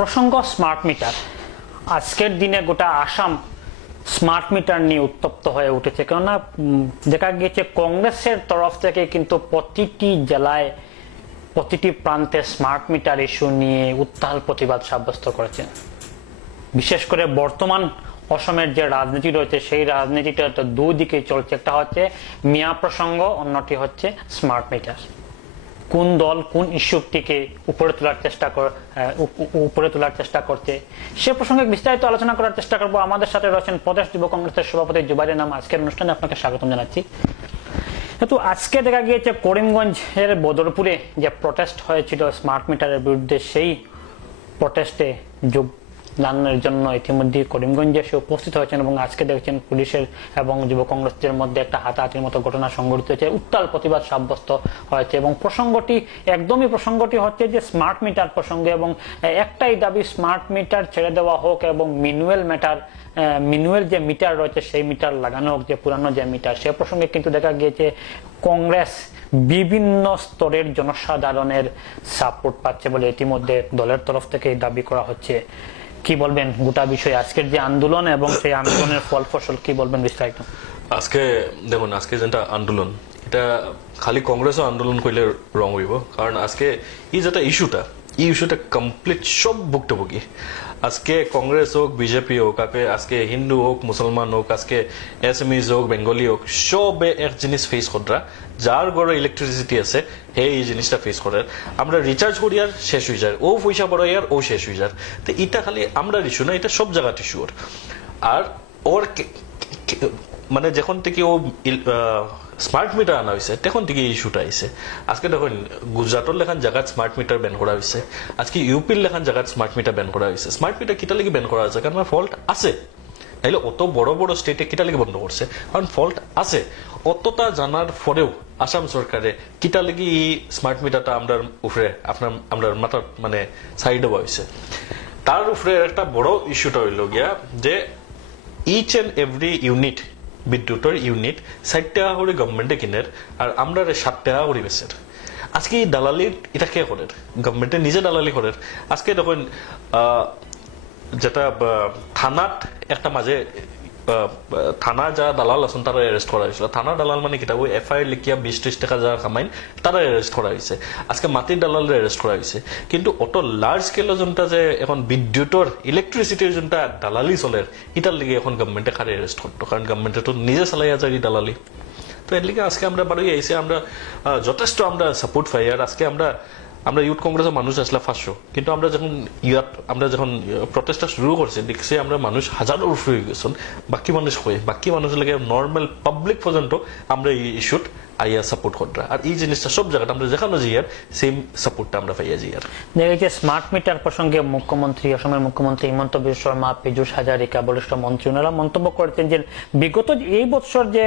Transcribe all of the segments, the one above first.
প্রসঙ্গ smart meter. আজকের দিনে গোটা আসাম স্মার্ট মিটার নিয়ে উত্তপ্ত হয়ে উঠেছে, কেননা দেখা গিয়েছে কংগ্রেসের তরফ থেকে কিন্তু প্রতিটি জেলায় প্রতিটি প্রান্তে স্মার্ট মিটার ইস্যু নিয়ে উত্তাল প্রতিবাদ সাব্যস্ত করেছেন। বিশেষ করে বর্তমান অসমের যে রাজনীতি রয়েছে সেই রাজনীতিটা দুদিকে চলছে, একটা হচ্ছে মিয়া প্রসঙ্গ, অন্যটি হচ্ছে স্মার্ট মিটার। কোন দল কোন ইস্যুটিকে উপরে তোলার চেষ্টা করছে সে প্রসঙ্গে বিস্তারিত আলোচনা করার চেষ্টা করবো। আমাদের সাথে রয়েছেন প্রদেশ যুব কংগ্রেসের সভাপতি জুবাইর নাম। আজকের অনুষ্ঠানে আপনাকে স্বাগত জানাচ্ছি। কিন্তু আজকে দেখা গিয়েছে করিমগঞ্জের বদরপুরে যে প্রটেস্ট হয়েছিল স্মার্ট মিটারের বিরুদ্ধে, সেই প্রটেস্টে যোগদানের জন্য ইতিমধ্যে করিমগঞ্জে এসে উপস্থিত হয়েছেন এবং আজকে দেখছেন পুলিশের এবং যুব কংগ্রেসের মধ্যে একটা হাতাহাতির মতো ঘটনা সংঘটিত হয়েছে, উত্তাল প্রতিবাদ সাব্যস্ত হয়েছে এবং প্রসঙ্গটি হচ্ছে যে স্মার্ট মিটার প্রসঙ্গে, এবং একটাই দাবি স্মার্ট মিটার ছেড়ে দেওয়া হোক এবং মিনুয়াল যে মিটার রয়েছে সেই মিটার লাগানো হোক, যে পুরানো যে মিটার। সে প্রসঙ্গে কিন্তু দেখা গিয়েছে কংগ্রেস বিভিন্ন স্তরের জনসাধারণের সাপোর্ট পাচ্ছে বলে ইতিমধ্যে দলের তরফ থেকে দাবি করা হচ্ছে। কি বলবেন গোটা বিষয়ে, আজকের যে আন্দোলন এবং সেই আন্দোলনের ফল ফসল কি বলবেন বিস্তারিত? আজকে দেখুন, আজকে যেটা আন্দোলন, এটা খালি কংগ্রেসও আন্দোলন করলে রং হইব, কারণ আজকে এই যেটা ইস্যুটা কমপ্লিট সব ভুক্তভোগী। আজকে কংগ্রেস হোক, বিজেপি হোক, আজকে হিন্দু হোক, মুসলমান হোক, আজকে এসএমইজ হোক, বেঙ্গলি হোক, সবে এক জিনিস ফেস করা, যার ঘরে ইলেকট্রিসিটি আছে এই জিনিসটা ফেস করার। আমরা রিচার্জ করি আর শেষ হয়ে যায়, ও পয়সা বড়াই আর ও শেষ হয়ে যায়। তো এটা খালি আমরা ইস্যু না, এটা সব জায়গার ইস্যু। আর ওর মানে যখন থেকে ও স্মার্ট মিটার আনা হয়েছে তখন থেকে এই ইস্যুটা আইছে। আজকে দেখুন, গুজরাটের লেখান জায়গাত স্মার্ট মিটার ব্যান করা হয়েছে, আজকে ইউপির লেখান জায়গাত স্মার্ট মিটার ব্যান করা হয়েছে। স্মার্ট মিটার কিটা লেগে ব্যান করা হয়েছে? কারণ ফল্ট আছে। তাইলে অত বড় বড় স্টেটে কিটা লেগে বন্ধ করছে? কারণ ফল্ট আছে। অতটা জানার পরেও আসাম সরকারে কিটা লেগে এই স্মার্ট মিটারটা আমরা উপরে আমরা মাথার মানে সাইডে হয়েছে। তার উপরে একটা বড় ইস্যুটা হইল গিয়া যে ইচ এন্ড এভরি ইউনিট, বিদ্যুতের ইউনিট 60 টাকা করে গভর্নমেন্টে কিনের আর আমরা 7 টাকা করে বেচের। আজকে এই দালালি এটা কে করে? গভর্নমেন্টে নিজে দালালি করে। আজকে দেখুন, যেটা থানাত একটা মাঝে থানা যারা দালাল আছেন তারা অ্যারেস্ট করা হয়েছিল। থানা দালাল মানে কিটা, ওই এফআইআর লিখিয়া 20-30 টাকা যারা কামাইন তারা অ্যারেস্ট করা হয়েছে। আজকে মাটির দালালের অ্যারেস্ট করা হয়েছে। কিন্তু অত লার্জ স্কেলের যোনটা যে এখন বিদ্যুতের ইলেকট্রিসিটির যোনটা দালালি চলে, এটার লিগে এখন গভর্নমেন্টে খারে অ্যারেস্ট করতো, কারণ গভর্নমেন্টে তো নিজে চালাইয়া যায় এই দালালি। তো এর লিগে আজকে আমরা বাড়ি আইসে আমরা যথেষ্ট আমরা সাপোর্ট পাই। আর আজকে আমরা ইউথ কংগ্রেসের মানুষ আসলে 500, কিন্তু আমরা যখন প্রটেস্টটা শুরু করছি দেখছি আমরা মানুষ হাজারের উপরে হয়ে গেছেন। বাকি মানুষ লাগে নর্মাল পাবলিক পর্যন্ত আমরা এই ইস্যুট আইয়া সাপোর্ট করা। আর এই জিনিসটা সব জায়গায় আমরা যেখানে যাই আর সেম সাপোর্টটা আমরা পাইয়া যাই। আর দেখে স্মার্ট মিটার প্রসঙ্গে অসমের মুখ্যমন্ত্রী হিমন্ত বিশ্ব শর্মা, পীযূষ হাজারিকা, বরিষ্ঠ মন্ত্রী, ওনারা মন্তব্য করেছেন যে বিগত এই বছর যে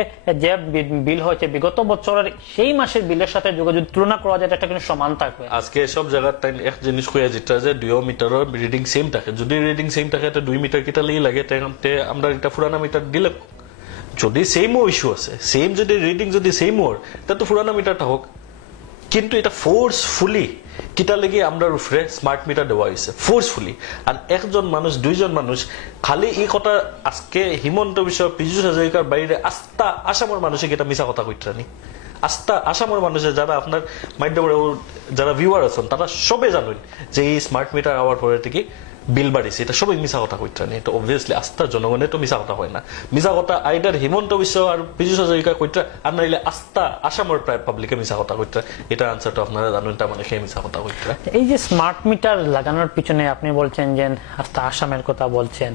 বিল হয়েছে, বিগত বছরের সেই মাসের বিলের সাথে যোগাযোগ তুলনা করা যায়, এটা কিন্তু সমান থাকবে। আজকে সব জায়গায় তাই এক জিনিস কইয়া যেটা যে 2 মিটারের রিডিং সেম থাকে। যদি রিডিং সেম থাকে তো 2 মিটার কিটা লাগে, আমরা এটা পুরানা মিটার দিলে যদি সেমও ইস্যু আছে, সেম যদি রিডিং যদি সেম ওর, তা তো পুরানা মিটারটা হোক। কিন্তু এটা ফোর্সফুলি কিটা লেগে আমরা উপরে স্মার্ট মিটার দেওয়া হয়েছে, ফোর্সফুলি। আর একজন মানুষ, 2জন মানুষ খালি এই কথা আজকে হিমন্ত বিশ্ব, পীযূষ হাজারিকার বাইরে আস্থা আসামের মানুষে কিটা মিছা কথা কইতানি। আস্থা আসামের মানুষের যারা আপনার মাধ্যমে যারা ভিউয়ার আছেন তারা সবে জানেন যে এই স্মার্ট মিটার আওয়ার পরে থেকে বিল বাড়িছে, এটা সবাই মিছা কথা কইতা নেই। তো অবভিয়াসলি আস্থা জনগণে তো মিছা কথা হয় না। মিছা কথা আইডার হিমন্ত বিশ্ব আর পীযূষ হাজারিকা কইতা, আর নাইলে আস্থা আসামের প্রায় পাবলিকে মিছা কথা কইতা। এটা আনসারটা আপনারা জানেন, তার মানে সেই মিছা কথা কইতা। এই যে স্মার্ট মিটার লাগানোর পিছনে আপনি বলছেন যে আস্থা আসামের কথা বলছেন,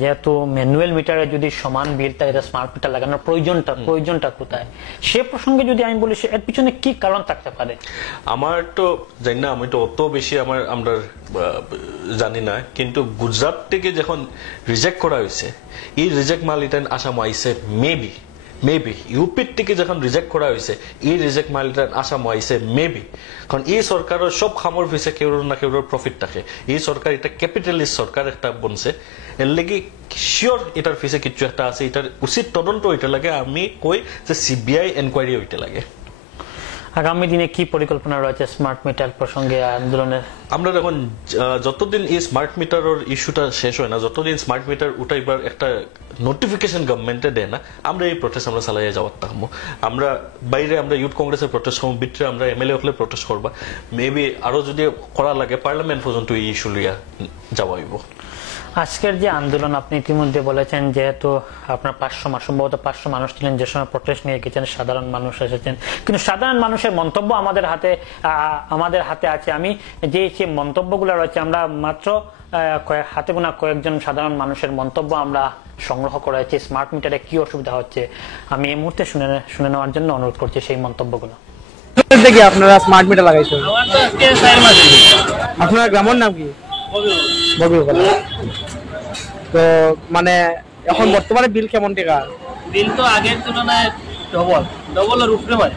যেহেতু ম্যানুয়াল মিটারে যদি সমান বিল থাকে, স্মার্ট মিটার লাগানোর প্রয়োজনটা কোথায়? সে প্রসঙ্গে যদি আমি বলি, এর পিছনে কি কারণ থাকতে পারে? আমার তো জানি না, আমি তো অত বেশি আমরা জানি না। কিন্তু গুজরাট থেকে যখন রিজেক্ট করা হয়েছে, এই রিজেক্ট মাল এটা আসাম আইসে মেবি ইউপির থেকে যখন রিজেক্ট করা হয়েছে, এই রিজেক্ট মাল এটা আসাম আইসে মেবি। কারণ এই সরকারের সব খামর হয়েছে কেউ না কেউ প্রফিট থাকে। এই সরকার এটা ক্যাপিটালিস্ট সরকার একটা বনছে, এর লেগে শিওর এটার ফিসে কিছু একটা আছে। এটার উচিত তদন্ত হইতে লাগে। আমি কই যে সিবিআই এনকোয়ারি হইতে লাগে। আগামী দিনে কি পরিকল্পনা রয়েছে স্মার্ট মিটার প্রসঙ্গে আন্দোলনের? আমরা দেখুন যতদিন এই স্মার্ট মিটারের ইস্যুটা শেষ হয় না, যতদিন স্মার্ট মিটার উঠাইবার একটা নোটিফিকেশন গভর্নমেন্টে দেয় না, আমরা এই প্রটেস্ট আমরা চালাই যাওয়ার থাকবো। আমরা বাইরে আমরা ইউথ কংগ্রেসের প্রটেস্ট করবো, ভিতরে আমরা এমএলএ হলে প্রটেস্ট করবা, মেবি আরো যদি করা লাগে পার্লামেন্ট পর্যন্ত এই ইস্যু লিয়া যাওয়া হইব। আজকের যে আন্দোলন আপনি ইতিমধ্যে বলেছেন, যেহেতু আপনার 500 সম্ভবত 500 মানুষ ছিলেন যে সময় প্রটেস্ট নিয়ে গেছেন, সাধারণ মানুষ এসেছেন, কিন্তু সাধারণ মানুষের মন্তব্য আমাদের হাতে আছে। আমি যে মন্তব্যগুলো রয়েছে আমরা মাত্র হাতে গোনা কয়েকজন সাধারণ মানুষের মন্তব্য আমরা সংগ্রহ করেছি স্মার্ট মিটারে কি অসুবিধা হচ্ছে। আমি এই মুহূর্তে শুনে নেওয়ার জন্য অনুরোধ করছি সেই মন্তব্যগুলো। দেখি আপনারা স্মার্ট মিটার লাগাইছেন, আপনার গ্রামের নাম কি? বগিওপাড়া। তো মানে এখন বর্তমানে বিল কেমন টাকা? বিল তো আগের তুলনায় ডবলের উপরে হয়।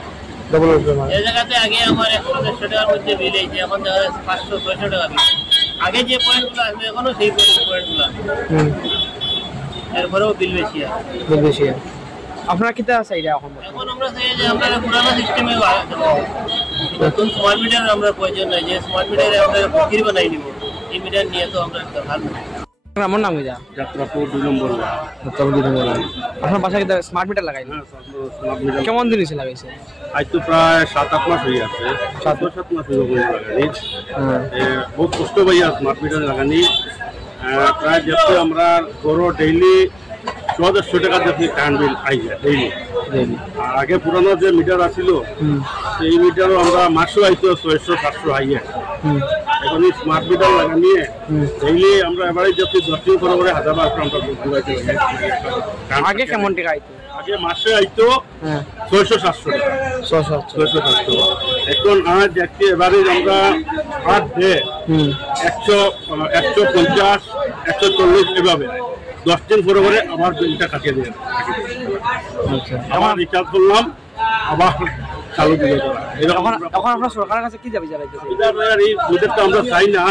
ডবলের উপরে হয়। এই জায়গাতে আগে আমার 100-150 টাকার মধ্যে বিল হয়েছে, এখন দেখা যাচ্ছে 500-600 টাকা বিল। আগে যে পয়েন্টগুলো আসবে এখনো সেই পয়েন্টগুলো আসবে, এরপরেও বিল বেশি আছে। বিল বেশি আছে। আপনারা কি তা চাই এখন? এখন আমরা চাই যে আমরা পুরানো সিস্টেমে নতুন স্মার্ট মিটার আমরা প্রয়োজন নাই, যে স্মার্ট মিটারে আমরা ফকির বানাই নিব, এই মিটার নিয়ে তো আমরা দরকার নেই। আমার নাম কি? যাত্রাপুর 2 নম্বর। আপনার বাসায় কি স্মার্ট মিটার লাগাই? কেমন দিন হয়েছে লাগাইছে? আজ তো প্রায় 7-8 মাস হয়ে আছে, 7-7 মাস হয়ে গেছে লাগানি। বহুত কষ্ট পাইয়া স্মার্ট মিটার লাগানি। প্রায় দেখতে আমরা গড় ডেইলি 1400 টাকা দেখি কারেন্ট বিল আই যায় ডেইলি। আর আগে পুরানো যে মিটার আছিল সেই মিটারও আমরা মাসও আইতো 600-700 আইয়া। এখন স্মার্ট মিটার লাগানি ডেইলি আমরা এবারে দেখি 10 দিন পরে 1000 টাকা আমরা ঘুরাইতে লাগে। আগে কেমন টাকা আইতো? আগে মাসে আইতো 600-700 টাকা। 600-700। এখন আজ দেখছি এবারে আমরা 8 ডে 150-140 এভাবে 10 দিন পরে পরে আবার বিলটা কাটিয়ে দেয়। আবার রিচার্জ করলাম, আবার চালু দিয়ে দেওয়া। এখন আপনার সরকারের কাছে কি দাবি জানাইতেছে? এই মিটারটা আমরা চাই না,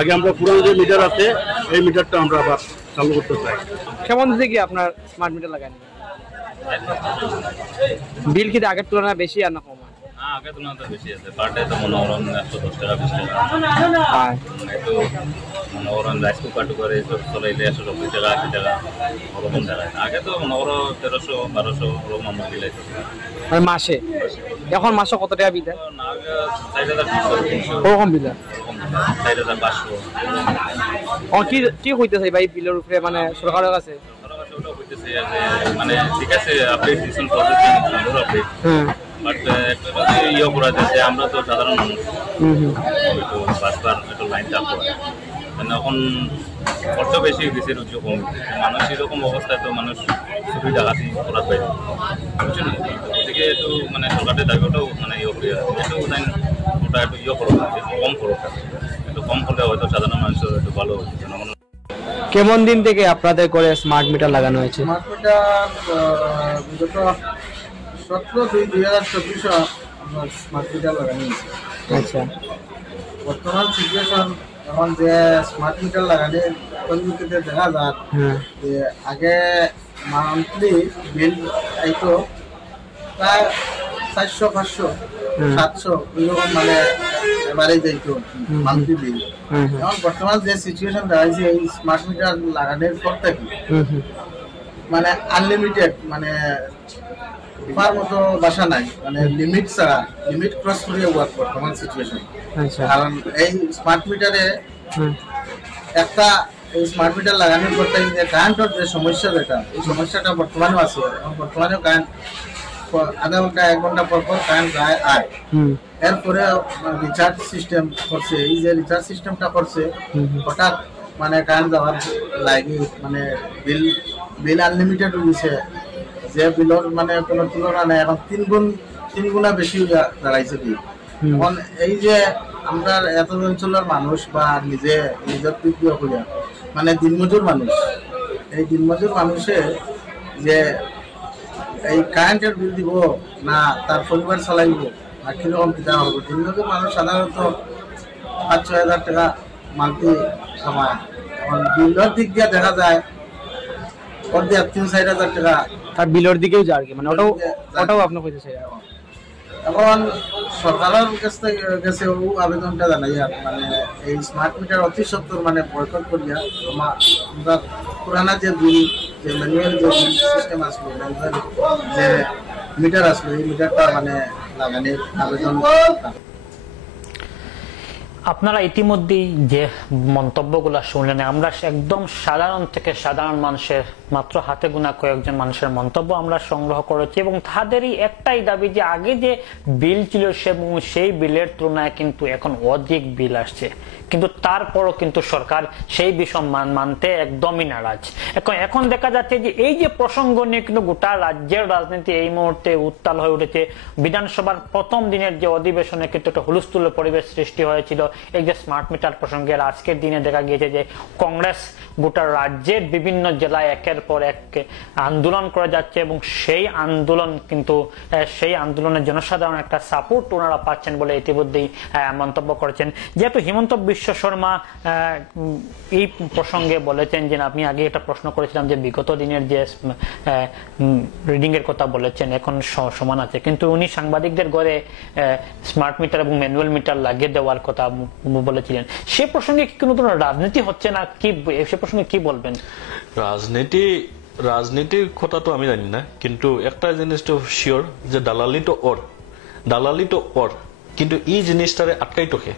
আগে আমরা পুরানো যে মিটার আছে এই মিটারটা আমরা আবার চালু করতে চাই। কেমন দিতে কি আপনার স্মার্ট মিটার লাগানি? বিল কি আগের তুলনায় বেশি আর না কম? আগে তুলনায় বেশি আছে। পার ডে তো মনোরম 110 টাকা 20 টাকা। তো মনোরম রাইস কুকার টুকারে সব চলাইলে 190 টাকা 80 টাকা ওরকম টাকা। আগে তো মনোরম 1300-1200 ওরকম আমরা বিল আইতো মানে মাসে। এখন মাসে কত টাকা বিল? আগে 4200-300 ওরকম বিল। 4500। ও কি হইতেছে ভাই বিলের উপরে মানে সরকারের কাছে? ওটা হইতেছে মানে ঠিক আছে আপনি ডিসিশন করতেছেন আমরা আপডেট। বাট একটা ইয়ে করা যাচ্ছে, আমরা তো সাধারণ মানুষ, একটু বাসবার একটু লাইন চাপ করে এখন খরচ বেশি দিচ্ছে, রুচি কম। মানুষ এরকম অবস্থায় তো মানুষ সুবিধা হাতি করার পাই বুঝছেন। ওদিকে একটু মানে সরকারের দাবিটাও মানে ইয়ে করে একটু ওটা একটু ইয়ে করো, একটু কম করো, একটু কম করলে হয়তো সাধারণ মানুষের একটু ভালো জনগণ। কেমন দিন থেকে আপনাদের করে স্মার্ট মিটার লাগানো হয়েছে? স্মার্ট মিটার বিগত 17-2-2024 আমরা স্মার্ট মিটার লাগানো হয়েছে। আচ্ছা, বর্তমান সিচুয়েশন এখন যে স্মার্ট মিটার লাগানোর পরিপ্রেক্ষিতে দেখা যায় যে আগে মান্থলি বিল আইতো প্রায় 400-500-700 এরকম মানে এবারে যাইতো মান্থলি বিল। এখন বর্তমান যে সিচুয়েশন দেখা যাচ্ছে এই স্মার্ট মিটার লাগানোর পর থেকে মানে আনলিমিটেড মানে উপার মতো বাসা নাই, মানে লিমিট ছাড়া লিমিট ক্রস করে বর্তমান সিচুয়েশন। কারণ এই স্মার্ট মিটারে একটা এই স্মার্ট মিটার লাগানোর পর থেকে যে কারেন্টের যে সমস্যা, যেটা এই সমস্যাটা বর্তমানেও আছে। বর্তমানেও কারেন্ট আধা ঘন্টা 1 ঘন্টা পর পর কারেন্ট যায় আয়। এরপরে রিচার্জ সিস্টেম করছে, এই যে রিচার্জ সিস্টেমটা করছে হঠাৎ মানে কারেন্ট যাওয়ার লাগে মানে বিল আনলিমিটেড হয়েছে, যে বিলর মানে কোনো তুলনা নেই। এখন 3 গুণা বেশি দাঁড়াইছে বিল। এখন এই যে আমরা এত অঞ্চলের মানুষ বা নিজের তৃতীয় করিয়া মানে দিনমজুর মানুষ, এই দিনমজুর মানুষে যে এই কারেন্টের বিল দিব না তার পরিবার চালাইব না কিরকম কিনা হবে। দিনমজুর মানুষ সাধারণত 5-6 হাজার টাকা মান্থলি কামায়। এখন বিলের দিক দিয়ে দেখা যায় ওর দিয়ে 3-4 হাজার টাকা তার বিলের দিকেও যায় আর কি, মানে ওটাও আপনি কইতে চাই। এখন সরকারের কাছে আবেদনটা জানাই আর মানে এই স্মার্ট মিটার অতি সত্তর মানে বয়কট করিয়া আমরা পুরানা যে বিল যে ম্যানুয়াল যে বিল সিস্টেম আসলো যে মিটার আসলো এই মিটারটা মানে লাগানোর আবেদন। আপনারা ইতিমধ্যেই যে মন্তব্যগুলো শুনলেন, আমরা একদম সাধারণ থেকে সাধারণ মানুষের মাত্র হাতে গোনা কয়েকজন মানুষের মন্তব্য আমরা সংগ্রহ করেছি এবং তাদেরই একটাই দাবি যে আগে যে বিল ছিল সেই বিলের তুলনায় কিন্তু এখন অধিক বিল আসছে, কিন্তু তারপরও কিন্তু সরকার সেই বিষয় মানতে একদমই নারাজ। এখন দেখা যাচ্ছে যে এই যে প্রসঙ্গ নিয়ে কিন্তু গোটা রাজ্যের রাজনীতি এই মুহূর্তে উত্তাল হয়ে উঠেছে। বিধানসভার প্রথম দিনের যে অধিবেশনে কিন্তু একটা হুলস্থুল পরিবেশ সৃষ্টি হয়েছিল এই যে স্মার্ট মিটার প্রসঙ্গে। আজকের দিনে দেখা গিয়েছে যে কংগ্রেস গোটা রাজ্যের বিভিন্ন জেলায় একের পর এক আন্দোলন করে যাচ্ছে এবং সেই আন্দোলনের জনসাধারণ একটা সাপোর্ট ওনারা পাচ্ছেন বলে ইতিমধ্যেই মন্তব্য করেছেন। যেহেতু হিমন্ত বিশ্ব শর্মা এই প্রসঙ্গে বলেছেন যে আপনি আগে একটা প্রশ্ন করেছিলাম যে বিগত দিনের যে রিডিং এর কথা বলেছেন এখন সমান আছে, কিন্তু উনি সাংবাদিকদের ঘরে স্মার্ট মিটার এবং ম্যানুয়াল মিটার লাগিয়ে দেওয়ার কথা বলেছিলেন। সে প্রসঙ্গে কি কোনো ধরনের রাজনীতি হচ্ছে না কি, সে প্রসঙ্গে কি বলবেন? রাজনীতির কথা তো আমি জানি না, কিন্তু একটা জিনিস তো শিওর যে দালালি তো ওর কিন্তু এই জিনিসটারে আটকাই তোকে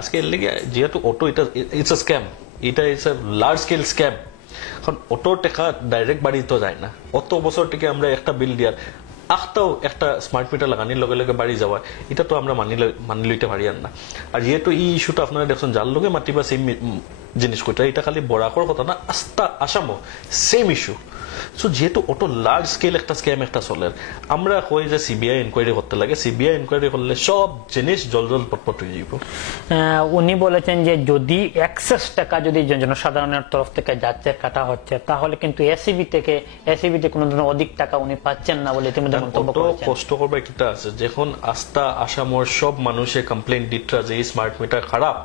আজকে এর লেগে যেহেতু অটো এটা ইটস আ স্ক্যাম, এটা it's a large scale scam. কারণ অটো টাকা ডাইরেক্ট বাড়ি তো যায় না, অত বছর থেকে আমরা একটা বিল দিয়ার আখটাও একটা স্মার্ট মিটার লাগানির লগে লগে বাড়ি যাওয়া এটা তো আমরা মানি লইতে পারি আর না। আর যেহেতু এই ইস্যুটা আপনারা দেখছেন যার লগে মাতিবা সেই জিনিস কইটা এটা খালি বরাকর কথা না, আস্তা আসামও সেম ইস্যু। সো যেহেতু অত লার্জ স্কেল একটা স্ক্যাম একটা চলে, আমরা কই যে সিবিআই ইনকোয়ারি করতে লাগে, সিবিআই ইনকোয়ারি করলে সব জিনিস জল পটপট হয়ে যাব। উনি বলেছেন যে যদি এক্সেস টাকা যদি জনসাধারণের তরফ থেকে যাচ্ছে কাটা হচ্ছে তাহলে কিন্তু এসিবিতে কোনো ধরনের অধিক টাকা উনি পাচ্ছেন না বলে ইতিমধ্যে মন্তব্য করেছেন। কষ্ট করবে কিটা আছে যখন আস্থা আসামর সব মানুষে কমপ্লেইন দিতরা যে এই স্মার্ট মিটার খারাপ,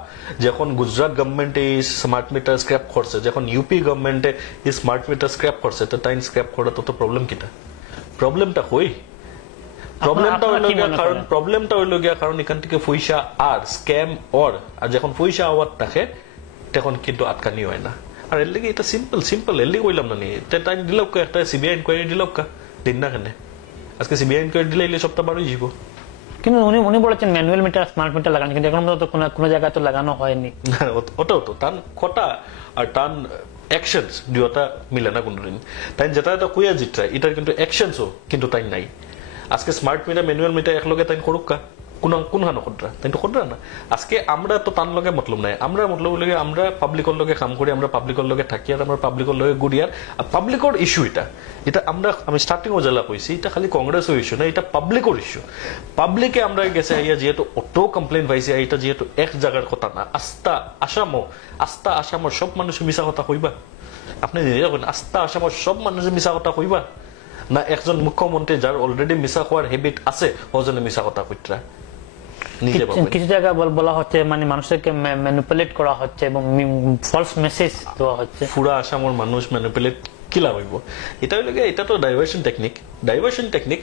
যখন গুজরাট গভর্নমেন্টে এই স্মার্ট মিটার স্ক্র্যাপ করছে, যখন ইউপি গভর্নমেন্টে এই স্মার্ট মিটার স্ক্র্যাপ করছে, তো টাইম স্ক্র্যাপ করা তো প্রবলেম কিটা? প্রবলেমটা কই? প্রবলেমটা হইল গিয়া কারণ এখান থেকে পয়সা আর স্ক্যাম আর যখন পয়সা আওয়ার থাকে তখন কিন্তু আটকানি হয় না। আর এর লেগে এটা সিম্পল এর লেগে কইলাম না নি টাইম দিলাম একটা সিবিআই ইনকোয়ারি দিলাম দিন না কেন আজকে সিবিআই ইনকোয়ারি দিলে সপ্তাহ বারোই যাব। কিন্তু উনি বলেছেন ম্যানুয়াল মিটার স্মার্ট মিটার লাগানো, কিন্তু এখন পর্যন্ত কোনো জায়গায় তো লাগানো হয়নি। ওটাও তো টান কথা আর টান অ্যাকশনস দুটা মিলে না কোনদিন। তাই যেটা কইয়া জিতরা এটার কিন্তু অ্যাকশনসও কিন্তু তাই নাই। আজকে স্মার্ট মিটার ম্যানুয়াল মিটার একলগে তাই করুক কোনখানো করা তাই তো করা না। আজকে আমরা তো তার লগে মতলব নাই, আমরা মতলব লগে আমরা পাবলিকর লগে কাম করি, আমরা পাবলিকর লগে থাকি আর আমরা পাবলিকর লগে ঘুরি। আর পাবলিকর ইস্যু এটা আমি স্টার্টিং জেলা কইছি এটা খালি কংগ্রেসের ইস্যু না, এটা পাবলিকর ইস্যু। পাবলিকে আমরা গেছে আইয়া যেহেতু অটো কমপ্লেন পাইছে, এটা যেহেতু এক জায়গার কথা না, আস্থা আসামর সব মানুষের মিছা কথা কইবা? আপনি নিজে আস্থা আসামর সব মানুষের মিছা কথা কইবা না একজন মুখ্যমন্ত্রী যার অলরেডি মিছা খোয়ার হ্যাবিট আছে ওজনে মিছা কথা কইতরা? কিছু জায়গায় বলা হচ্ছে মানে মানুষকে ম্যানিপুলেট করা হচ্ছে এবং ফলস মেসেজ দেওয়া হচ্ছে। পুরা আসামের মানুষ ম্যানিপুলেট কিলা হইব? এটা তো ডাইভার্সন টেকনিক।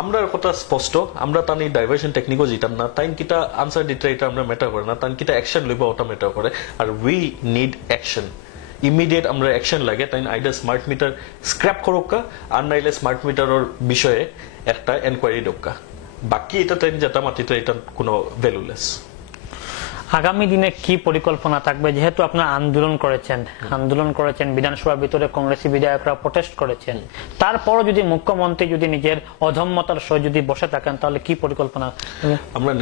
আমরা কথা স্পষ্ট, আমরা তান এই ডাইভার্সন টেকনিকও জিতাম না। তাই কিটা আনসার দিতে এটা আমরা ম্যাটার করে না, তাই কিটা অ্যাকশন লইব ওটা ম্যাটার করে। আর উই নিড অ্যাকশন, ইমিডিয়েট আমরা অ্যাকশন লাগে। তাই আইডা স্মার্ট মিটার স্ক্র্যাপ করুক আর নাইলে স্মার্ট মিটারের বিষয়ে একটা এনকোয়ারি দোকা। বাকি এটা তাই যেটা মাটিতে এটা কোনো ভ্যালুলেস। আগামী দিনে কি পরিকল্পনা থাকবে? যেহেতু আপনারা আন্দোলন করেছেন বিধানসভার ভিতরে কংগ্রেসী বিধায়করা প্রটেস্ট করেছেন, তারপরও যদি মুখ্যমন্ত্রী যদি নিজের অধম্যতার সহ যদি বসে থাকেন তাহলে কি পরিকল্পনা? আমরা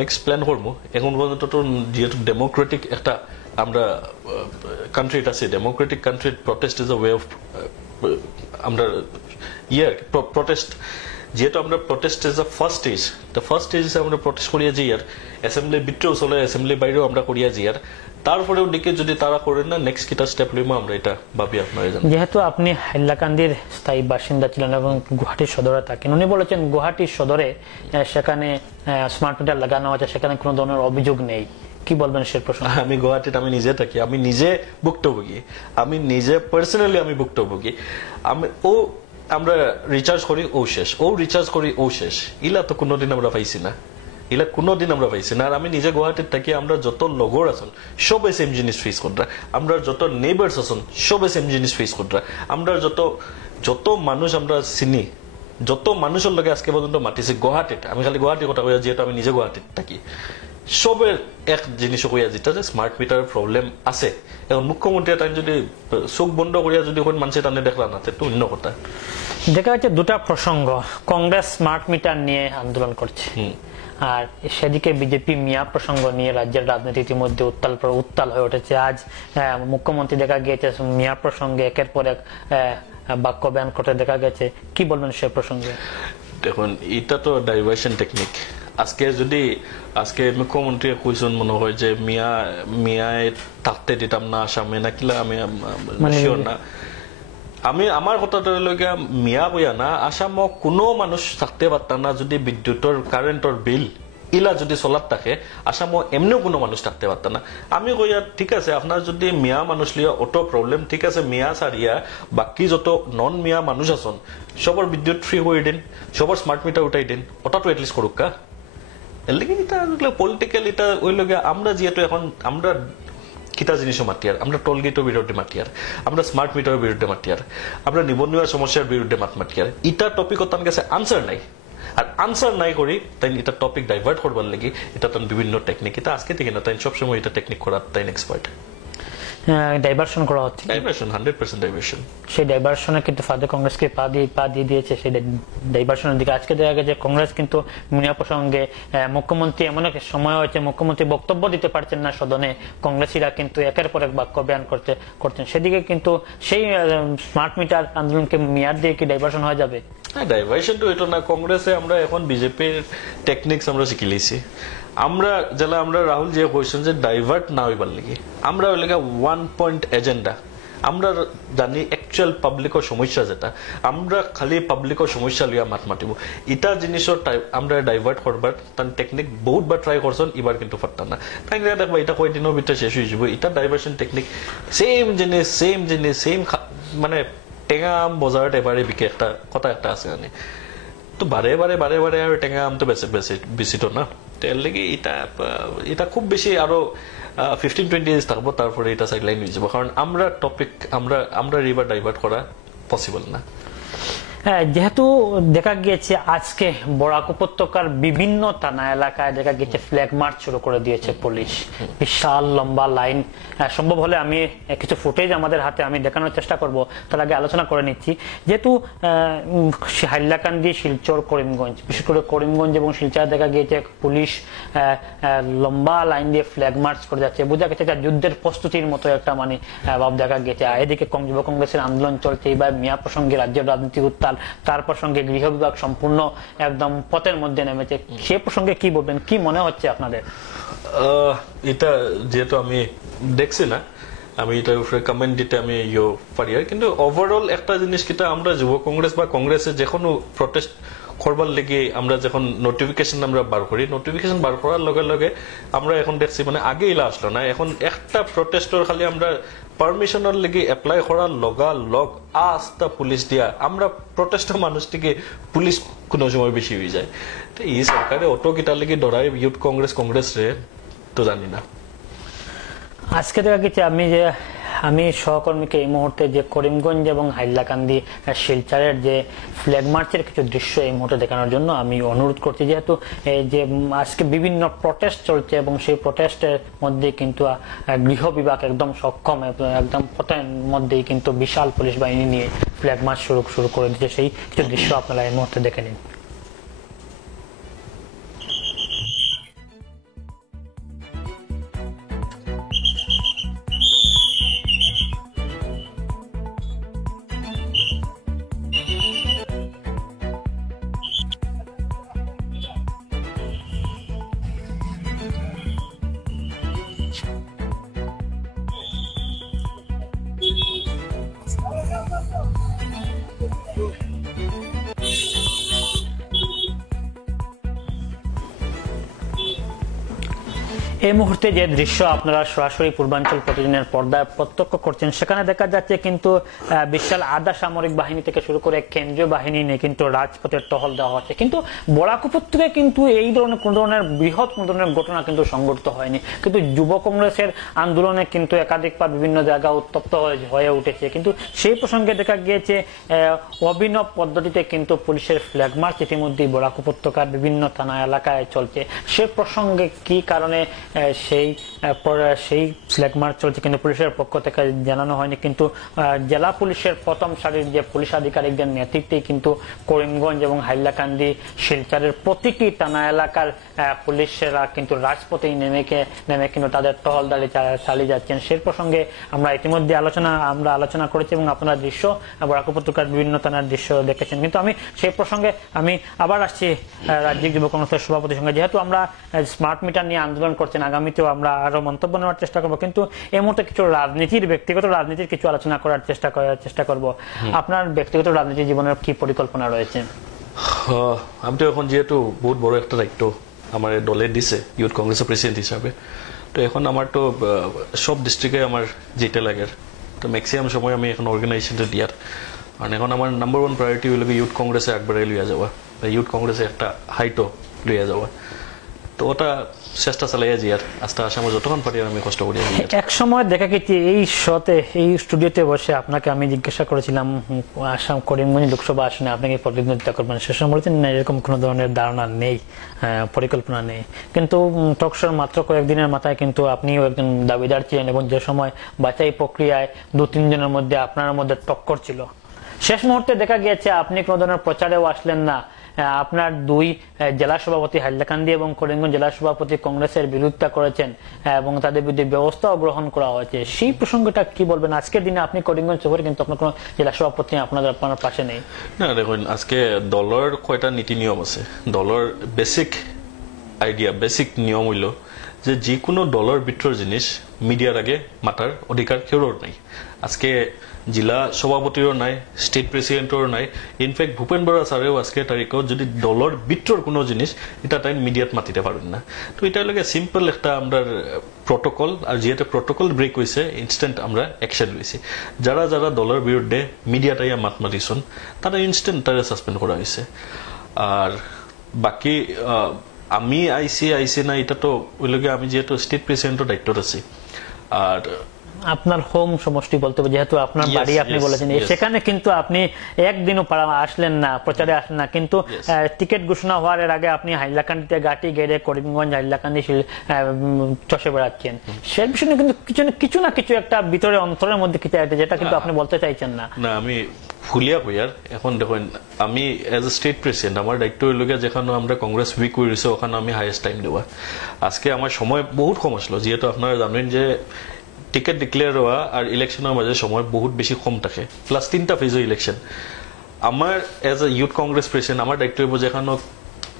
নেক্সট প্ল্যান করবো। এখন পর্যন্ত তো যেহেতু ডেমোক্রেটিক একটা আমরা কান্ট্রি আছে, Democratic country protest is a way of আমরা প্রটেস্ট। যেহেতু আমরা protest is the first stage আমরা প্রটেস্ট করিয়া যাই আর অ্যাসেম্বলির ভিতরেও চলে, অ্যাসেম্বলির বাইরেও আমরা করিয়া যাই। আর তারপরেও দিকে যদি তারা করেন না নেক্সট কিটা স্টেপ লইমা আমরা এটা ভাবি। আপনারা জানেন যেহেতু আপনি হাইলাকান্দির স্থায়ী বাসিন্দা ছিলেন এবং গুয়াহাটির সদরে থাকেন, উনি বলেছেন গুয়াহাটির সদরে সেখানে স্মার্ট মিটার লাগানো আছে, সেখানে কোনো ধরনের অভিযোগ নেই। কি বলবেন সে প্রশ্ন? আমি গুয়াহাটিতে আমি নিজে থাকি, আমি নিজে ভুক্তভোগী, আমি নিজে পার্সোনালি আমি ভুক্তভোগী। ও আমরা রিচার্জ করি ও শেষ, ও রিচার্জ করি ও শেষ, ইলা তো কোনোদিন আমরা পাইছি না, ইলা কোনোদিন আমরা পাইছি না। আর আমি নিজে গুয়াহাটির থাকি, আমরা যত লগর আছেন সবে সেম জিনিস ফেস কররা, আমরা যত নেইবার্স আছেন সবে সেম জিনিস ফেস কররা, আমরা যত মানুষ আমরা চিনি, যত মানুষের লগে আজকে পর্যন্ত মাতিছে গুয়াহাটিত, আমি খালি গুয়াহাটির কথা কইয়া, যেহেতু আমি নিজে গুয়াহাটিত থাকি, সবের এক জিনিস কইয়া যেটা যে স্মার্ট মিটার প্রবলেম আছে। এখন মুখ্যমন্ত্রী তাই যদি চোখ বন্ধ করিয়া যদি কোন মানুষের টানে দেখলা না, তো অন্য কথা। দেখা যাচ্ছে দুটা প্রসঙ্গ, কংগ্রেস স্মার্ট মিটার নিয়ে আন্দোলন করছে, আর সেদিকে বিজেপি মিয়া প্রসঙ্গ নিয়ে রাজ্যের রাজনীতি ইতিমধ্যে উত্তাল হয়ে উঠেছে। আজ মুখ্যমন্ত্রী দেখা গিয়েছে মিয়া প্রসঙ্গে একের পর এক বাক্য বয়ান করতে দেখা গেছে, কি বলবেন সে প্রসঙ্গে? দেখুন, এটা তো ডাইভার্সন টেকনিক। আজকে মুখ্যমন্ত্রী কইছেন মনে হয় যে মিয়ায় থাকতে দিতাম না আসামে না কিলা, আমি শিওর না। আমি আমার কথাটা লগিয়া মিয়া কইয়া না, আসামক কোনো মানুষ থাকতে পারতাম না যদি বিদ্যুতের কারেন্টর বিল ইলা যদি চলার থাকে, আসামও এমনিও কোনো মানুষ থাকতে পারতাম না। আমি কইয়া ঠিক আছে, আপনার যদি মিয়া মানুষ লিয়া অটো প্রবলেম, ঠিক আছে, মিয়া সারিয়া বাকি যত নন মিয়া মানুষ আছেন সবার বিদ্যুৎ ফ্রি করে দিন, সবার স্মার্ট মিটার উঠাই দিন, ওটা তো এটলিস্ট করুক কা। এর লেগে এটা পলিটিক্যাল, এটা ওই লগে আমরা যেহেতু এখন আমরা কিতা জিনিসও মাতিয়ার, আমরা টোল গেটের বিরুদ্ধে মাতিয়ার, আমরা স্মার্ট মিটারের বিরুদ্ধে মাতিয়ার, আমরা নিবনুয়া সমস্যার বিরুদ্ধে মাতিয়ার। ইটা টপিক তার কাছে আনসার নাই, আর আনসার নাই করি তাই এটা টপিক ডাইভার্ট করবার লাগি এটা তার বিভিন্ন টেকনিক, এটা আজকে থেকে না, তাই সবসময় এটা টেকনিক করার তাই এক্সপার্ট। ডাইভার্সন করা হচ্ছে, ডাইভার্সন 100% ডাইভার্সন। সেই ডাইভার্সনে কিন্তু ফাদার কংগ্রেসকে পা দিয়ে দিয়েছে সেই ডাইভার্সনের দিকে। আজকে দেখা গেছে কংগ্রেস কিন্তু মিয়া প্রসঙ্গে মুখ্যমন্ত্রী এমন এক সময় হয়েছে মুখ্যমন্ত্রী বক্তব্য দিতে পারছেন না সদনে, কংগ্রেসীরা কিন্তু একের পর এক বাক্য বয়ান করছেন, সেদিকে কিন্তু সেই স্মার্ট মিটার আন্দোলনকে মিয়ার দিয়ে কি ডাইভার্সন হয়ে যাবে? ডাইভার্সন তো এটা না, কংগ্রেসে আমরা এখন বিজেপির টেকনিক্স আমরা শিখে লিছি। আমরা যারা আমরা রাহুল যে কোয়েশ্চন যে ডাইভার্ট না হইবার লাগে, আমরা ওই লেগে 1 পয়েন্ট এজেন্ডা, আমরা জানি অ্যাকচুয়াল পাবলিকের সমস্যা যেটা, আমরা খালি পাবলিকের সমস্যা লিয়া মাতিব, ইটা জিনিসের আমরা ডাইভার্ট করবার তার টেকনিক বহুতবার ট্রাই করছেন, এবার কিন্তু পারতাম না। তাই দেখবা এটা কয়দিনের ভিতরে শেষ হয়ে যাব। এটা ডাইভার্সন টেকনিক, সেম জিনিস সেম মানে টেঙা আম বজাৰত এবারে বিকে একটা কথা একটা আছে, মানে তো বারে বারে আর টেঙা আম তো বেশি তো না, এর লেগে এটা খুব বেশি আরো 15-20 ডেজ থাকবো, তারপরে এটা সাইডলাইন হয়ে যাবো, কারণ আমরা টপিক আমরা রিভার ডাইভার্ট করা পসিবল না। যেহেতু দেখা গিয়েছে আজকে বরাক উপত্যকার বিভিন্ন থানা এলাকায় দেখা গিয়েছে ফ্ল্যাগ মার্চ শুরু করে দিয়েছে পুলিশ, বিশাল লম্বা লাইন। সম্ভব হলে আমি কিছু ফুটেজ আমাদের হাতে আমি দেখানোর চেষ্টা করব, তার আগে আলোচনা করে নিচ্ছি। যেহেতু হাইলাকান্দি, শিলচর, করিমগঞ্জ, বিশেষ করে করিমগঞ্জ এবং শিলচর দেখা গিয়েছে পুলিশ লম্বা লাইন দিয়ে ফ্ল্যাগ মার্চ করে যাচ্ছে, বোঝা গেছে যুদ্ধের প্রস্তুতির মতো একটা মানে ভাব দেখা গেছে। এদিকে যুব কংগ্রেসের আন্দোলন চলছে, এবার মিয়া প্রসঙ্গে রাজ্যের রাজনীতি উত্তাল, তার প্রসঙ্গে গৃহ বিভাগ সম্পূর্ণ একদম পথের মধ্যে নেমেছে। সে প্রসঙ্গে কি বলবেন, কি মনে হচ্ছে আপনাদের? এটা যেহেতু আমি দেখছি না, আমি এটার উপরে কমেন্ট দিতে আমি পারি, কিন্তু ওভারঅল একটা জিনিস কিটা আমরা যুব কংগ্রেস বা কংগ্রেসে যে কোনো প্রটেস্ট করবার লেগে আমরা যখন নোটিফিকেশন আমরা বার করি, নোটিফিকেশন বার করার লগে লগে আমরা এখন দেখছি মানে আগে ইলা আসলো না, এখন একটা প্রটেস্টর খালি আমরা পারমিশনের লেগে এপ্লাই করার লগ আস্তা পুলিশ দিয়া, আমরা প্রটেস্ট মানুষটিকে পুলিশ কোনো সময় বেশি হয়ে যায়। তো এই সরকারে অটো কিটার লেগে ডরাই ইউথ কংগ্রেস রে তো জানি না। আজকে দেখা গেছে আমি সহকর্মীকে এই মুহূর্তে যে করিমগঞ্জ এবং হাইলাকান্দি, শিলচরের যে ফ্ল্যাগ মার্চের কিছু দৃশ্য এই মুহূর্তে দেখানোর জন্য আমি অনুরোধ করছি, যেহেতু এই যে আজকে বিভিন্ন প্রটেস্ট চলছে এবং সেই প্রটেস্টের মধ্যে কিন্তু গৃহ বিভাগ একদম সক্ষম, একদম পথের মধ্যেই কিন্তু বিশাল পুলিশ বাহিনী নিয়ে ফ্ল্যাগ মার্চ শুরু করে দিচ্ছে। সেই কিছু দৃশ্য আপনারা এই মুহূর্তে দেখে নিন। এই মুহূর্তে যে দৃশ্য আপনারা সরাসরি পূর্বাঞ্চল প্রতিদিনের পর্দায় প্রত্যক্ষ করছেন, সেখানে দেখা যাচ্ছে কিন্তু বিশাল আধা সামরিক বাহিনী থেকে শুরু করে কেন্দ্রীয় বাহিনী নিয়ে কিন্তু রাজপথের টহল দেওয়া হচ্ছে। কিন্তু বরাক উপত্যকায় কিন্তু এই ধরনের কোন ধরনের বৃহৎ কোন ধরনের ঘটনা কিন্তু সংঘটিত হয়নি। কিন্তু যুব কংগ্রেসের আন্দোলনে কিন্তু একাধিকবার বিভিন্ন জায়গা উত্তপ্ত হয়ে উঠেছে। কিন্তু সেই প্রসঙ্গে দেখা গিয়েছে অভিনব পদ্ধতিতে কিন্তু পুলিশের ফ্ল্যাগ মার্চ ইতিমধ্যেই বরাক উপত্যকার বিভিন্ন থানা এলাকায় চলছে। সে প্রসঙ্গে কি কারণে সেই ফ্ল্যাগ মার্চ চলছে কিন্তু পুলিশের পক্ষ থেকে জানানো হয়নি। কিন্তু জেলা পুলিশের প্রথম সারির যে পুলিশ আধিকারিকদের নেতৃত্বে কিন্তু করিমগঞ্জ এবং হাইলাকান্দি শিলচরের প্রতিটি থানা এলাকার পুলিশেরা কিন্তু রাজপথেই নেমে কিন্তু তাদের টহলদারি চালিয়ে যাচ্ছেন। সেই প্রসঙ্গে আমরা ইতিমধ্যে আলোচনা করেছি এবং আপনারা দৃশ্য বরাক উপত্যকার বিভিন্ন থানার দৃশ্য দেখেছেন। কিন্তু আমি সেই প্রসঙ্গে আবার আসছি রাজ্যিক যুব কংগ্রেসের সভাপতির সঙ্গে। যেহেতু আমরা স্মার্ট মিটার নিয়ে আন্দোলন করছেন, আগামীতেও আমরা আরো মন্তব্য নেওয়ার চেষ্টা করবো। কিন্তু এই মুহূর্তে কিছু ব্যক্তিগত রাজনীতির কিছু আলোচনা করার চেষ্টা করব। আপনার ব্যক্তিগত রাজনীতি জীবনের কি পরিকল্পনা রয়েছে? আমি তো এখন যেহেতু বহুত বড় একটা দায়িত্ব আমার দলে দিছে ইউথ কংগ্রেসের প্রেসিডেন্ট হিসাবে, তো এখন আমার তো সব ডিস্ট্রিক্টে আমার যেতে লাগে, তো ম্যাক্সিমাম সময় আমি এখন অর্গানাইজেশনটা দিয়ার। আর এখন আমার নাম্বার ওয়ান প্রায়োরিটি হলো ইউথ কংগ্রেসে একবারে লইয়া যাওয়া, ইউথ কংগ্রেসে একটা হাইটও লইয়া যাওয়া। তো ওটা চেষ্টা চালাইয়া যাই, আস্তে আসামে যতক্ষণ পারি আমি কষ্ট করি। এক সময় দেখা গেছে এই স্টুডিওতে বসে আপনাকে আমি জিজ্ঞাসা করেছিলাম আসাম করিমগঞ্জ লোকসভা আসনে আপনাকে প্রতিনিধিত্ব করবেন, সে সময় বলছেন না এরকম কোনো ধরনের ধারণা নেই, পরিকল্পনা নেই। কিন্তু টকশোর মাত্র কয়েকদিনের মাথায় কিন্তু আপনিও একজন দাবিদার ছিলেন এবং যে সময় বাছাই প্রক্রিয়ায় 2-3 জনের মধ্যে আপনার মধ্যে টক্কর ছিল, শেষ মুহূর্তে দেখা গিয়েছে আপনি কোনো ধরনের প্রচারেও আসলেন না। আপনার 2 জেলা সভাপতি হাইলাকান্দি এবং করিমগঞ্জ জেলা সভাপতি কংগ্রেসের বিরোধিতা করেছেন এবং তাদের বিরুদ্ধে ব্যবস্থাও গ্রহণ করা হয়েছে। সেই প্রসঙ্গটা কি বলবেন? আজকের দিনে আপনি করিমগঞ্জ সফরে কিন্তু আপনার কোনো জেলা সভাপতি আপনার পাশে নেই। না দেখুন, আজকে দলের কয়টা নীতি নিয়ম আছে। দলের বেসিক আইডিয়া, বেসিক নিয়ম হইল যে যিকোনো দলের ভিতর জিনিস মিডিয়ার আগে মাতার অধিকার কেউর নাই। আজকে জেলা সভাপতিরও নাই, স্টেট প্রেসিডেন্টরও নাই। ইনফ্যাক্ট ভূপেন বরা স্যারেও আজকে তারিখত যদি দলের ভিতর কোনো জিনিস এটা তাই মিডিয়াত মাতিতে পারেন না। তো এটা লাগে সিম্পল একটা আমরা প্রটোকল, আর যেহেতু প্রটোকল ব্রেক হয়েছে ইনস্ট্যান্ট আমরা অ্যাকশন লইছি। যারা যারা দলের বিরুদ্ধে মিডিয়াটাই মাত মাতিছেন তারা ইনস্ট্যান্ট তারা সাসপেন্ড করা হয়েছে। আর বাকি আমি আইসি না, এটা তো ওই লগে আমি যেহেতু স্টেট প্রেসিডেন্টের দায়িত্ব আছি। আর আপনার হোম সমষ্টি বলতে হবে, যেহেতু আপনার বাড়ি আপনি বলেছেন, সেখানে কিন্তু আপনি একদিনও আসলেন না, প্রচারে আসলেন না। কিন্তু টিকিট ঘোষণা হওয়ার এর আগে আপনি হাইলাকান্দিতে গাটি গেড়ে করিমগঞ্জ হাইলাকান্দি চষে বেড়াচ্ছেন। সে বিষয়ে কিন্তু কিছু না কিছু একটা ভিতরে অন্তরের মধ্যে কিছু আছে যেটা কিন্তু আপনি বলতে চাইছেন না। না আমি ফুলিয়া কই আর এখন দেখুন, আমি এজ এ স্টেট প্রেসিডেন্ট আমার দায়িত্ব হইল যেখানে আমরা কংগ্রেস উইক হয়েছে ওখানে আমি হাইয়েস্ট টাইম দেওয়া। আজকে আমার সময় বহুত কম আসলো, যেহেতু আপনারা জানেন যে টিকেট ডিক্লেয়ার হওয়া আর ইলেকশনের মাঝে সময় বহুত বেশি কম থাকে, প্লাস 3টা ফেজের ইলেকশন। আমার as a youth Congress president আমার দায়িত্ব হইব যেখানে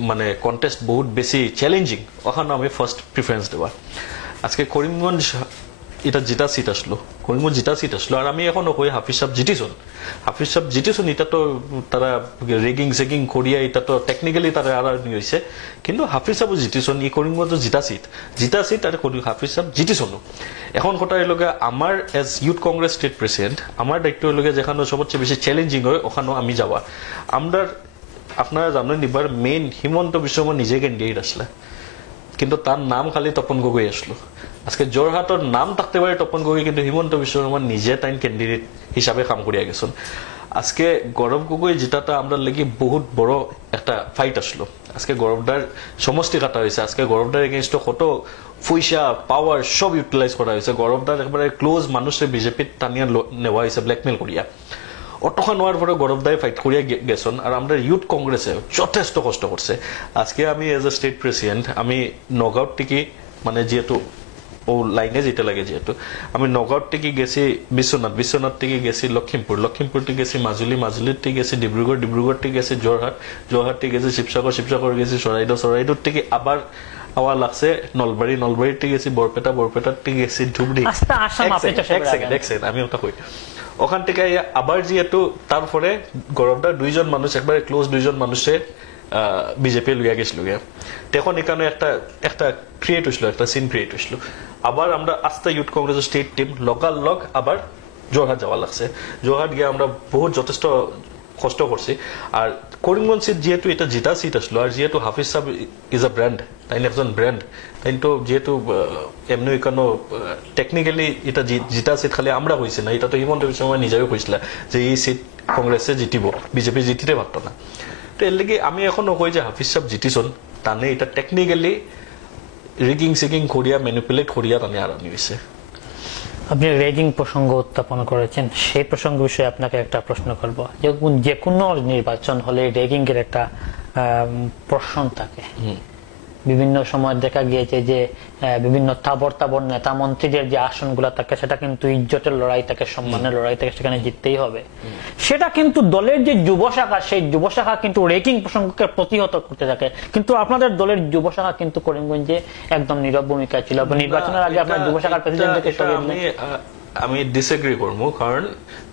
মানে কন্টেস্ট বহুত বেশি চ্যালেঞ্জিং, ওখানে আমি ফার্স্ট প্রিফারেন্স দেওয়া। আজকে করিমগঞ্জ এটা যেটা সিট আসলো, করিমগঞ্জ যেটা সিট আসলো, আর আমি এখন কই হাফিজ সাহেব জিতিছুন, এটা তো তারা রেগিং সেগিং করিয়া এটা তো টেকনিক্যালি তারা আর হয়েছে, কিন্তু হাফিজ সাহেব জিতিছুন, ই করিমগঞ্জ যেটা সিট আর হাফিজ সাহেব জিতিছুন। এখন কথা হইল আমার as youth Congress state president আমার দায়িত্ব হইল যেখানে সবচেয়ে বেশি চ্যালেঞ্জিং হয় ওখানেও আমি যাওয়া। আমরা আপনারা জানেন এবার মেইন হিমন্ত বিশ্ব শর্মা নিজে ক্যান্ডিডেট আসলে, কিন্তু তার নাম খালি তপন গগৈ আসলো। আজকে যোরহাটর নাম থাকতে পারে তপন গগৈ, কিন্তু হিমন্ত বিশ্ব শর্মা নিজে তাই ক্যান্ডিডেট হিসাবে কাম করিয়া গেছেন। আজকে গৌরব গগৈ যেটাটা আমরা লাগি বহুত বড় একটা ফাইট আসলো। আজকে গৌরবদার সমষ্টি কাটা হয়েছে, আজকে গৌরবদার এগেইনস্ট কত পয়সা পাওয়ার সব ইউটিলাইজ করা হয়েছে। গৌরবদার একবারে ক্লোজ মানুষের বিজেপির টানিয়া নেওয়া হয়েছে ব্ল্যাকমেল করিয়া। অতখান হওয়ার পরে গৌরবদায় ফাইট করিয়া গেছেন, আর আমরা ইউথ কংগ্রেসে যথেষ্ট কষ্ট করছে। আজকে আমি এজ এ স্টেট প্রেসিডেন্ট আমি নগাঁওর থেকে মানে যেহেতু ও লাইনে যেতে লাগে, যেহেতু আমি নগাঁওর থেকে গেছি বিশ্বনাথ থেকে গেছি লক্ষিমপুর থেকে গেছি মাজুলির থেকে গেছি ডিব্রুগড় থেকে গেছি জোরহাট থেকে গেছি শিবসাগর গেছি চৰাইদেউৰ থেকে আবার আওয়া লাগছে নলবাড়ির থেকে গেছি বরপেটার থেকে গেছি ধুবড়ি। আমি ওটা কই ওখান থেকে আবার যেহেতু তারপরে গৌরবদার 2জন মানুষ একবারে ক্লোজ 2জন মানুষে বিজেপি লইয়া গেছিল গিয়া তখন এখানে একটা ক্রিয়েট হয়েছিল, একটা সিন ক্রিয়েট হয়েছিল। আবার আমরা আস্তে ইউথ কংগ্রেসের স্টেট টিম লগালগ আবার যোরহাট যাওয়া লাগছে। যোরহাট গিয়ে আমরা বহুত যথেষ্ট কষ্ট করছি। আর করিমগঞ্জ সিট যেহেতু এটা জিতা সিট আসলো, আর যেহেতু হাফিজ সাহেব ইজ আ ব্র্যান্ড, তাই একজন ব্র্যান্ড, তাই তো যেহেতু এমনি কেন টেকনিক্যালি এটা জিতা সিট খালি আমরা হয়েছে না, এটা তো হিমন্ত বিশ্ব শর্মা নিজেও কইছিল যে এই সিট কংগ্রেসে জিতিব, বিজেপি জিতিতে পারত না। তো এর লেগে আমি এখনো কই যে হাফিজ সাহেব জিতিছন, তানে এটা টেকনিক্যালি রিগিং সিগিং করিয়া ম্যানিপুলেট করিয়া তানে আরামি হয়েছে। আপনি রেগিং প্রসঙ্গ উত্থাপন করেছেন, সেই প্রসঙ্গ বিষয়ে আপনাকে একটা প্রশ্ন করব। যে কোনো নির্বাচন হলে রেগিং এর একটা প্রশ্ন থাকে। বিভিন্ন সময় দেখা গিয়েছে যে বিভিন্ন তাবর নেতা মন্ত্রীদের যে আসনগুলো থাকে সেটা কিন্তু ইজ্জতের লড়াই থাকে, সম্মানের লড়াই থাকে, সেখানে জিততেই হবে। সেটা কিন্তু দলের যে যুব শাখা, সেই যুব শাখা কিন্তু রেগিং প্রসঙ্গকে প্রতিহত করতে থাকে। কিন্তু আপনাদের দলের যুব শাখা কিন্তু করিমগঞ্জে একদম নীরব ভূমিকা ছিল। নির্বাচনের আগে আপনার যুব শাখার প্রেসিডেন্টকে আমি ডিসএগ্রি করবো, কারণ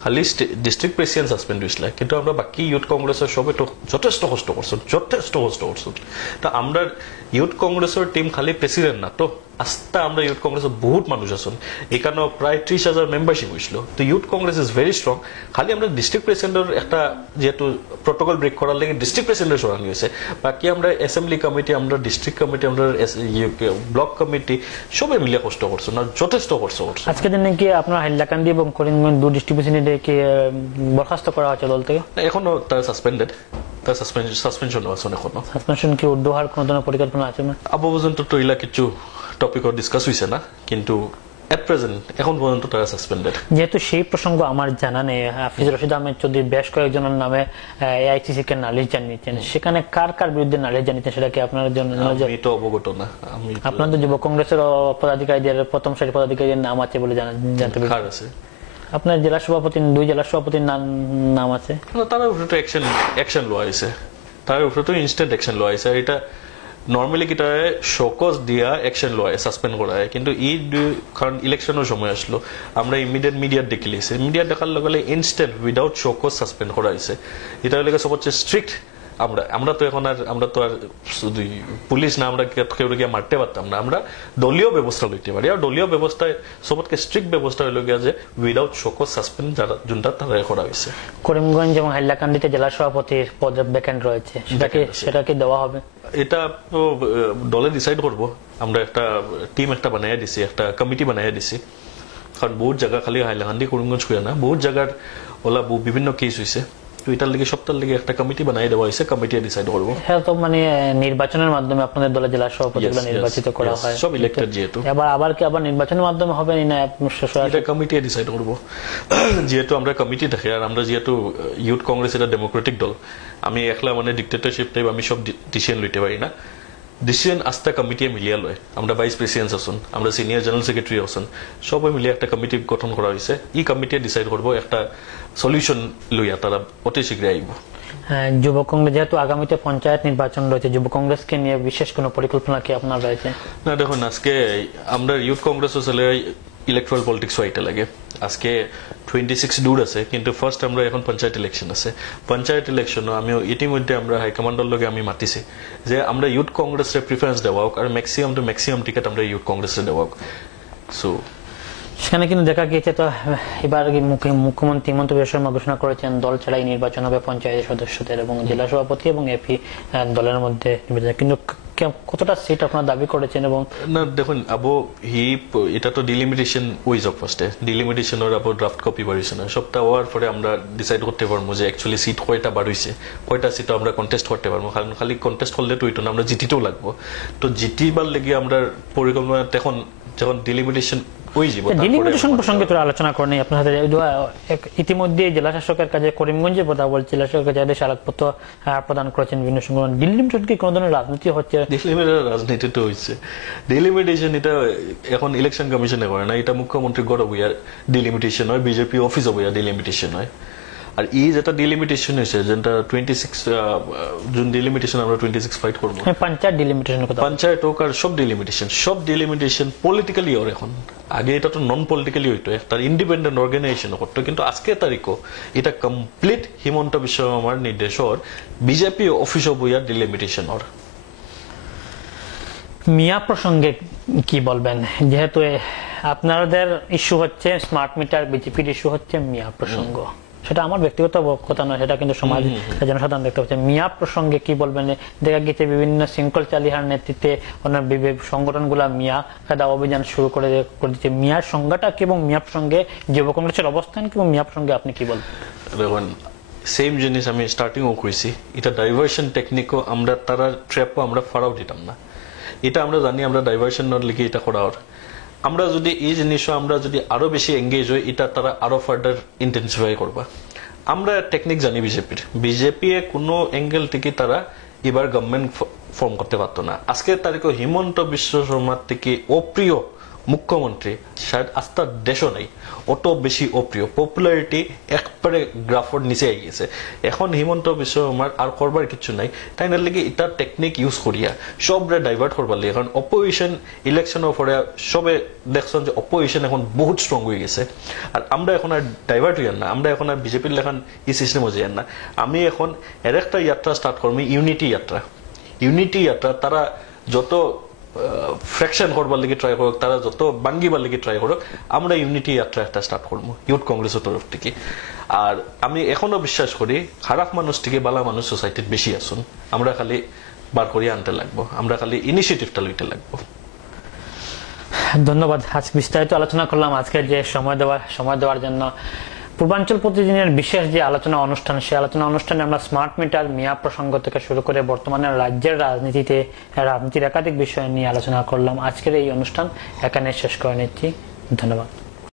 খালি ডিস্ট্রিক্ট প্রেসিডেন্ট সাসপেন্ড হয়েছিল, কিন্তু আমরা বাকি ইউথ কংগ্রেসের সবে তো যথেষ্ট কষ্ট করছো। তা আমরা ইউথ কংগ্রেসের টিম খালি প্রেসিডেন্ট না তো, আস্তে আমরা ইউথ কংগ্রেসের বহুত মানুষ আছেন, এখানে প্রায় 30,000 মেম্বারশিপ হয়েছিল। তো youth Congress is very strong. খালি আমরা ডিস্ট্রিক্ট প্রেসিডেন্টের একটা যেহেতু প্রোটোকল ব্রেক করার লেগে ডিস্ট্রিক্ট প্রেসিডেন্টের সরানি হয়েছে, বাকি আমরা অ্যাসেম্বলি কমিটি, আমরা ডিস্ট্রিক্ট কমিটি, আমরা ব্লক কমিটি সবাই মিলে কষ্ট করছো না, যথেষ্ট কষ্ট করছো। আজকের দিনে কি আপনার হাইলাকান্দি এবং করিমগঞ্জ দু ডিস্ট্রিক্ট প্রেসিডেন্টকে বরখাস্ত করা হয়েছে দল থেকে? এখনো তার সাসপেন্ডেড, তার সাসপেনশন আছে এখনো। সাসপেনশন কি উর্দু হওয়ার কোনো ধরনের পরিকল্পনা আছে না? আবু পর্যন্ত তো ইলা কিছু টপিকও ডিসকাস হয়েছে না, কিন্তু এট প্রেজেন্ট এখন পর্যন্ত তারা সাসপেন্ডেড। যেহেতু সেই প্রসঙ্গ আমার জানা নেই, হাফিজ রশিদ আহমেদ চৌধুরী বেশ কয়েকজনের নামে এআইসিসি কে নালিশ জানিয়েছেন, সেখানে কার কার বিরুদ্ধে নালিশ জানিয়েছেন সেটা কি আপনার জন্য? আমি তো অবগত না। আপনাদের যুব কংগ্রেসের পদাধিকারীদের প্রথম সারির পদাধিকারীদের নাম আছে বলে জানতে পেরেছি। কার আছে? আপনার জেলা সভাপতি, 2 জেলা সভাপতির নাম আছে। তার উপরে তো অ্যাকশন লওয়া হয়েছে, তার উপরে তো ইনস্ট্যান্ট অ্যাকশন লওয়া হয়েছে। এটা নর্মালি কি শোকজ দিয়া অ্যাকশন লওয়া হয়, সাসপেন্ড করা হয়, কিন্তু কারণ ইলেকশনের সময় আসলো, আমরা ইমিডিয়েট মিডিয়ার দেখে লিয়েছি, মিডিয়ার দেখার লগে ইনস্ট্যান্ট উইদাউট শোকজ সাসপেন্ড করা হয়েছে। এটা হলে সবচেয়ে স্ট্রিক্ট। আমরা তো এখন আমরা তো আর শুধু পুলিশ না, আমরা কেউ গিয়ে মারতে পারতাম না, আমরা দলীয় ব্যবস্থা লইতে পারি। আর দলীয় ব্যবস্থায় সবথেকে স্ট্রিক্ট ব্যবস্থা হইল গিয়া যে উইদাউট শোকজ সাসপেন্ড যারা যোনটা তারা করা হয়েছে। করিমগঞ্জ এবং হাইলাকান্দিতে জেলা সভাপতির পদ ভ্যাকেন্ট রয়েছে, সেটা কি দেওয়া হবে? এটা তো দলে ডিসাইড করবো। আমরা একটা টিম বানাইয়া দিছি, একটা কমিটি বানাইয়া দিছি, কারণ বহুত জায়গা খালি হাইলাকান্দি করিমগঞ্জ করে না, বহুত জায়গার ওলা বিভিন্ন কেস হয়েছে। তো এটার লেগে সপ্তাহের লেগে একটা কমিটি বানাই দেওয়া হয়েছে, কমিটি ডিসাইড করবো। হ্যাঁ, তো মানে নির্বাচনের মাধ্যমে আপনাদের দলের জেলা সভাপতিগুলো নির্বাচিত করা হয়, সব ইলেক্টেড যেহেতু। আবার নির্বাচনের মাধ্যমে হবে না, এটা কমিটি ডিসাইড করবো। যেহেতু আমরা কমিটি থাকে, আর আমরা যেহেতু ইউথ কংগ্রেস এটা ডেমোক্রেটিক দল, আমি একলা মানে ডিক্টেটরশিপ টাইপ আমি সব ডিসিশন লইতে পারি না। ডিসিশন আস্তা কমিটি মিলিয়ে লয়। আমরা ভাইস প্রেসিডেন্ট আছেন, আমরা সিনিয়র জেনারেল সেক্রেটারি আছেন, সবাই মিলিয়ে একটা কমিটি গঠন করা হয়েছে। এই কমিটি ডিসাইড করবো একটা সলিউশন লইয়া তারা অতি শীঘ্রই আইব। যুব কংগ্রেস যেহেতু আগামীতে পঞ্চায়েত নির্বাচন রয়েছে, যুব কংগ্রেসকে নিয়ে বিশেষ কোনো পরিকল্পনা কি আপনার রয়েছে? না, দেখুন আজকে আমরা ইউথ কংগ্রেস আসলে ইলেকট্রাল পলিটিক্স হইতে লাগে। আজকে 26 দূর আছে, কিন্তু ফার্স্ট আমরা এখন পঞ্চায়েত ইলেকশন আছে। পঞ্চায়েত ইলেকশন আমি ইতিমধ্যে আমরা হাইকমান্ডের লগে আমি মাতিছি যে আমরা ইউথ কংগ্রেসের প্রিফারেন্স দেওয়া হোক, আর ম্যাক্সিমাম টিকেট আমরা ইউথ কংগ্রেসে দেওয়া হোক। সো সেখানে কিন্তু দেখা গিয়েছে তো এবার মুখ্যমন্ত্রী হিমন্ত বিশ্ব শর্মা ঘোষণা করেছেন দল ছাড়াই নির্বাচন হবে পঞ্চায়েত সদস্যদের, এবং জেলা সভাপতি এবং এপি দলের মধ্যে নির্বাচন। কিন্তু কতটা সিট আপনার দাবি করেছেন? এবং না দেখুন এটা তো ডিলিমিটেশন ওই যাক, ফার্স্টে ডিলিমিটেশনের আবার ড্রাফট কপি বাড়িছে না, সবটা হওয়ার পরে আমরা ডিসাইড করতে পারবো যে অ্যাকচুয়ালি সিট কয়টা বাড়িছে, কয়টা সিটও আমরা কন্টেস্ট করতে পারবো। কারণ খালি কন্টেস্ট করলে তো ওইটা না, আমরা জিতিতেও লাগবো। তো জিতিবার লেগে আমরা পরিকল্পনা যখন ডিলিমিটেশন ডিলিমিটেশন প্রসঙ্গে তোরা আলোচনা করেনি আপনার সাথে। ইতিমধ্যে জেলা শাসকের কাছে করিমগঞ্জে কথা বলছে, জেলা শাসকের কাছে স্মারকপত্র প্রদান করেছেন বিভিন্ন সংগঠন। ডিলিমিটেশন কি কোনো ধরনের রাজনীতি হচ্ছে? রাজনীতি তো হচ্ছে। ডিলিমিটেশন এটা এখন ইলেকশন কমিশনে করে না, এটা মুখ্যমন্ত্রী গড় বইয়ার ডিলিমিটেশন হয়, বিজেপি অফিস বইয়া ডিলিমিটেশন হয়। আর এই যেটা ডিলিমিটেশন হয়েছে যেটা 26 জুন ডিলিমিটেশন আমরা 26 ফাইট করবো পঞ্চায়েত ডিলিমিটেশনের কথা পঞ্চায়েত হোক আর সব ডিলিমিটেশন পলিটিক্যালি ওর এখন আগে এটা তো নন পলিটিক্যালি হইতো একটা ইন্ডিপেন্ডেন্ট অর্গানাইজেশন করতো কিন্তু আজকে তারিখও এটা কমপ্লিট হিমন্ত বিশ্ব শর্মার নির্দেশর বিজেপি অফিস বইয়ার ডিলিমিটেশন ওর মিয়া প্রসঙ্গে কি বলবেন যেহেতু আপনাদের ইস্যু হচ্ছে স্মার্ট মিটার বিজেপির ইস্যু হচ্ছে মিয়া প্রসঙ্গ সেটা আমার ব্যক্তিগত কথা নয় সেটা কিন্তু সমাজ জনসাধারণ দেখতে পাচ্ছে মিয়া প্রসঙ্গে কি বলবেন দেখা গেছে বিভিন্ন শৃঙ্খল চালিহার নেতৃত্বে সংগঠনগুলা মিয়া কাদা অভিযান শুরু করে দিচ্ছে মিয়ার সংজ্ঞাটা কি এবং মিয়া প্রসঙ্গে যুব কংগ্রেসের অবস্থান কি এবং মিয়া প্রসঙ্গে আপনি কি বলবেন দেখুন সেম জিনিস আমি স্টার্টিংও করেছি এটা ডাইভার্সন টেকনিকও আমরা তারা ট্র্যাপও আমরা ফাড়াও দিতাম না এটা আমরা জানি আমরা ডাইভার্সন লিখে এটা করা আমরা যদি এই জিনিসও আমরা যদি আরো বেশি এঙ্গেজ হই এটা তারা আরো ফার্দার ইন্টেন্সিফাই করবা আমরা টেকনিক জানি বিজেপি কোনো অ্যাঙ্গেল থেকে তারা এবার গভর্নমেন্ট ফর্ম করতে পারতো না আজকের তারিখে হিমন্ত বিশ্ব শর্মার থেকে অপ্রিয় মুখ্যমন্ত্রী শায়দ আস্থার দেশও নাই অত বেশি অপ্রিয় পপুলারিটি একবারে গ্রাফর নিচে গেছে এখন হিমন্ত বিশ্ব শর্মার আর করবার কিছু নাই তাই না লেগে এটা টেকনিক ইউজ করিয়া সবরে ডাইভার্ট করবার লাগে কারণ অপোজিশন ইলেকশনের পরে সবে দেখছেন যে অপোজিশন এখন বহুত স্ট্রং হয়ে গেছে আর আমরা এখন আর ডাইভার্ট হইয়ান না আমরা এখন আর বিজেপির লেখান এই সিস্টেমও যাইয়ান না আমি এখন এর একটা যাত্রা স্টার্ট করবো ইউনিটি যাত্রা তারা যত ফ্র্যাকশন করবার লেগে ট্রাই করুক তারা যত বাঙ্গিবার লেগে ট্রাই করুক আমরা ইউনিটি যাত্রা একটা স্টার্ট করবো ইউথ কংগ্রেসের তরফ থেকে আর আমি এখনো বিশ্বাস করি খারাপ মানুষ থেকে ভালো মানুষ সোসাইটির বেশি আসুন আমরা খালি বার করিয়ে আনতে লাগবো আমরা খালি ইনিশিয়েটিভটা লইতে লাগবো ধন্যবাদ আজ বিস্তারিত আলোচনা করলাম আজকে যে সময় দেওয়ার জন্য পূর্বাঞ্চল প্রতিদিনের বিশেষ যে আলোচনা অনুষ্ঠান সেই আলোচনা অনুষ্ঠানে আমরা স্মার্ট মিটার মিয়া প্রসঙ্গ থেকে শুরু করে বর্তমানে রাজ্যের রাজনীতির একাধিক বিষয় নিয়ে আলোচনা করলাম আজকের এই অনুষ্ঠান এখানে শেষ করে নিচ্ছি ধন্যবাদ